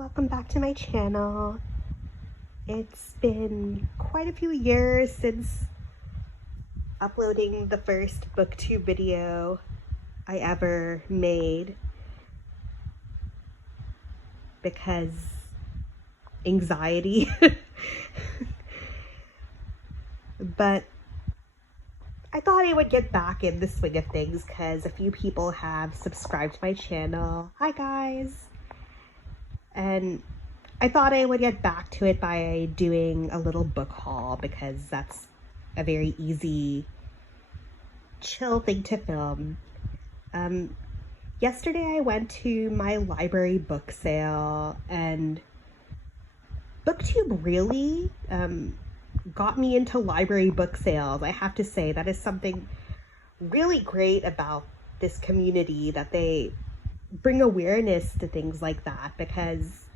welcome back to my channel. It's been quite a few years since uploading the first booktube video I ever made because anxiety. But I thought I would get back in the swing of things because a few people have subscribed to my channel. Hi guys! And I thought I would get back to it by doing a little book haul because that's a very easy, chill thing to film. Yesterday I went to my library book sale, and BookTube really got me into library book sales. I have to say that is something really great about this community, that they bring awareness to things like that, because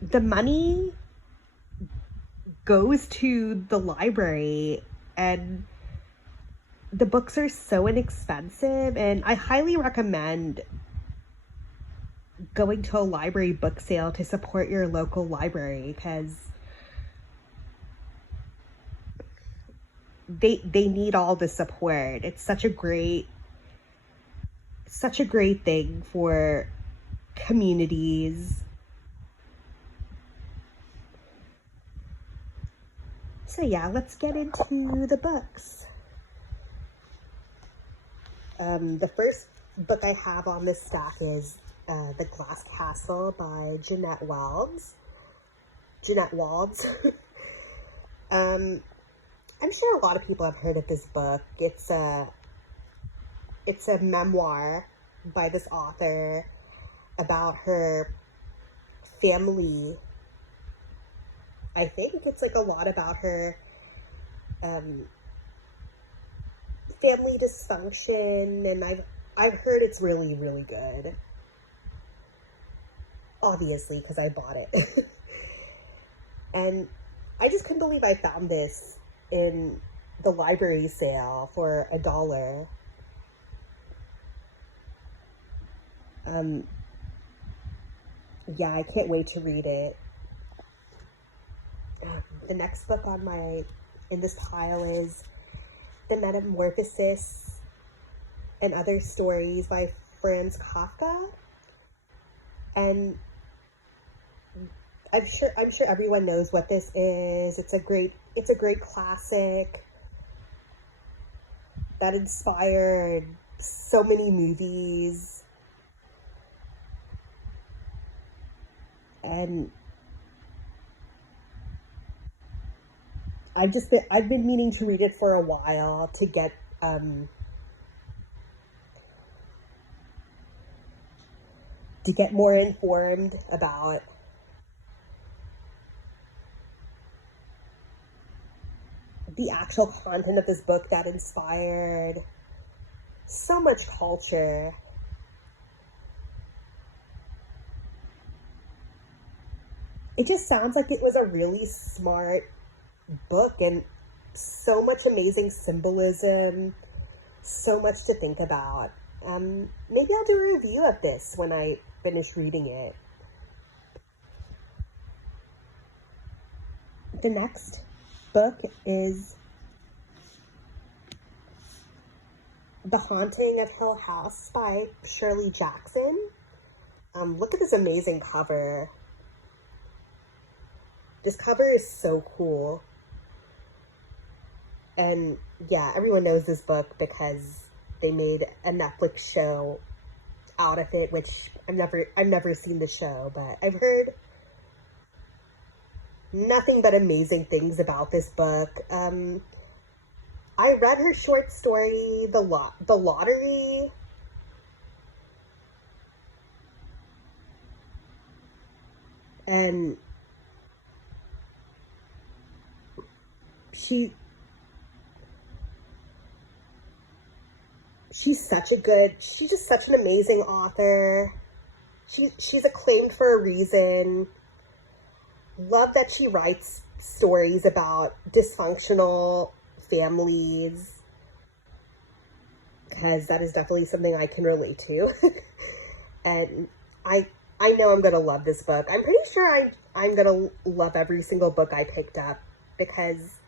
the money goes to the library and the books are so inexpensive, and I highly recommend going to a library book sale to support your local library because they need all the support. It's such a great thing for communities. So yeah, let's get into the books. The first book I have on this stack is The Glass Castle by Jeanette Walds. I'm sure a lot of people have heard of this book. It's a memoir by this author about her family. I think it's like a lot about her family dysfunction, and I've heard it's really, really good. Obviously, because I bought it. And I just couldn't believe I found this in the library sale for $1. Yeah, I can't wait to read it. The next book in this pile is The Metamorphosis and Other Stories by Franz Kafka. And I'm sure everyone knows what this is. It's a great classic that inspired so many movies. And I've been meaning to read it for a while to get more informed about the actual content of this book that inspired so much culture. It just sounds like it was a really smart book, and so much amazing symbolism, so much to think about. Maybe I'll do a review of this when I finish reading it. The next book is The Haunting of Hill House by Shirley Jackson. Look at this amazing cover. This cover is so cool. And yeah, everyone knows this book because they made a Netflix show out of it, which I've never seen the show, but I've heard nothing but amazing things about this book. I read her short story, The Lottery. And she's just such an amazing author. She's acclaimed for a reason. Love that she writes stories about dysfunctional families, because that is definitely something I can relate to. And I know I'm gonna love this book. I'm pretty sure I'm gonna love every single book I picked up, because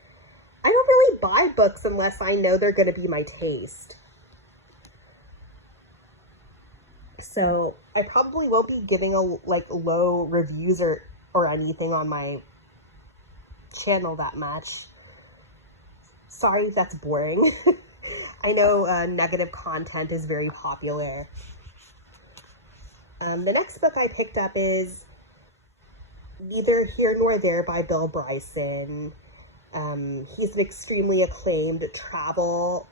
I don't really buy books unless I know they're gonna be my taste. So I probably won't be giving low reviews or anything on my channel that much. Sorry if that's boring. I know negative content is very popular. The next book I picked up is Neither Here Nor There by Bill Bryson. He's an extremely acclaimed travel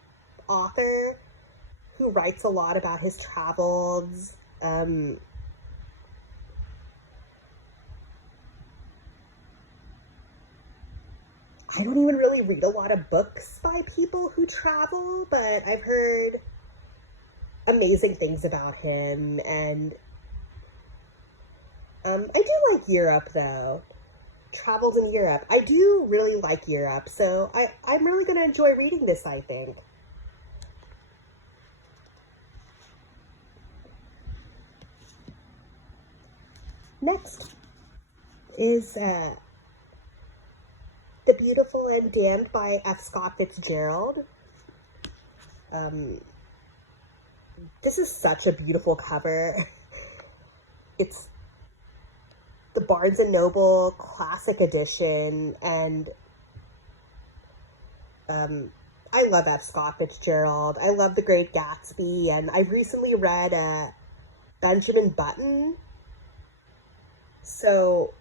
author who writes a lot about his travels. I don't even really read a lot of books by people who travel, but I've heard amazing things about him, and I do like Europe, though. Travels in Europe. I do really like Europe, so I'm really going to enjoy reading this, I think. Next is The Beautiful and Damned by F. Scott Fitzgerald. This is such a beautiful cover. It's the Barnes & Noble Classic Edition, and I love F. Scott Fitzgerald. I love The Great Gatsby, and I've recently read Benjamin Button. So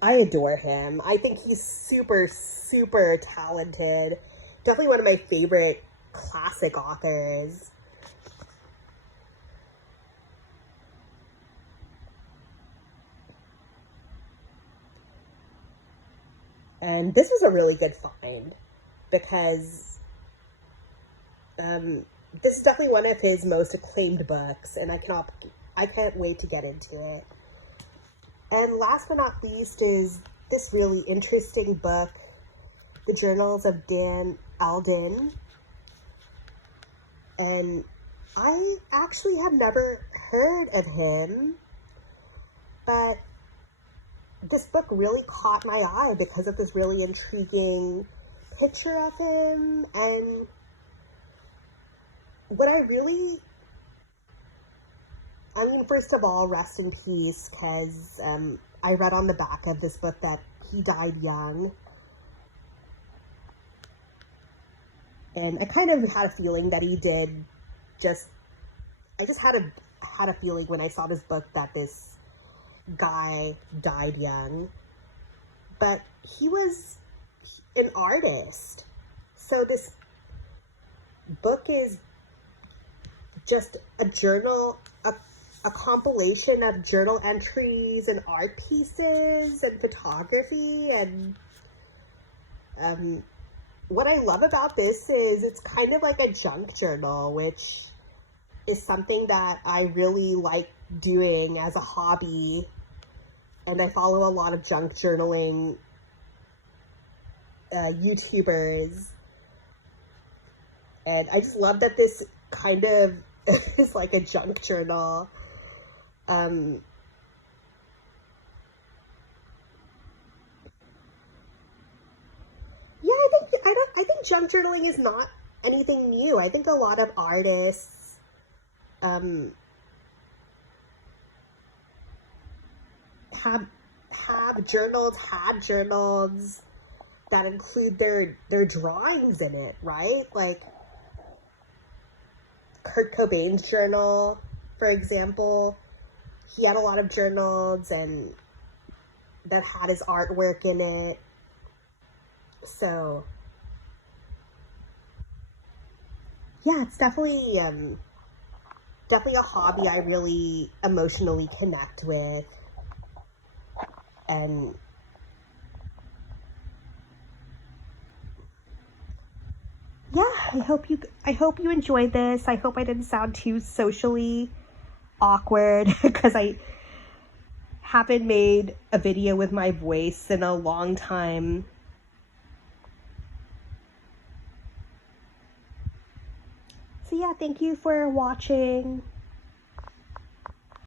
I adore him. I think he's super, super talented. Definitely one of my favorite classic authors. And this was a really good find, because this is definitely one of his most acclaimed books, and I can't wait to get into it. And last but not least is this really interesting book, The Journals of Dan Alden. And I actually have never heard of him, but this book really caught my eye because of this really intriguing picture of him. And what first of all, rest in peace, because I read on the back of this book that he died young. And I kind of had a feeling that he did I just had a feeling when I saw this book that this guy died young. But he was an artist. So this book is just a journal, a compilation of journal entries and art pieces and photography. And what I love about this is it's kind of like a junk journal, which is something that I really like doing as a hobby. And I follow a lot of junk journaling YouTubers. And I just love that this kind of is like a junk journal. I think junk journaling is not anything new. I think a lot of artists had journals that include their drawings in it, right? Like Kurt Cobain's journal, for example. He had a lot of journals and that had his artwork in it. So yeah, it's definitely a hobby I really emotionally connect with. And yeah, I hope you enjoyed this. I hope I didn't sound too socially awkward, because I haven't made a video with my voice in a long time. So yeah, thank you for watching.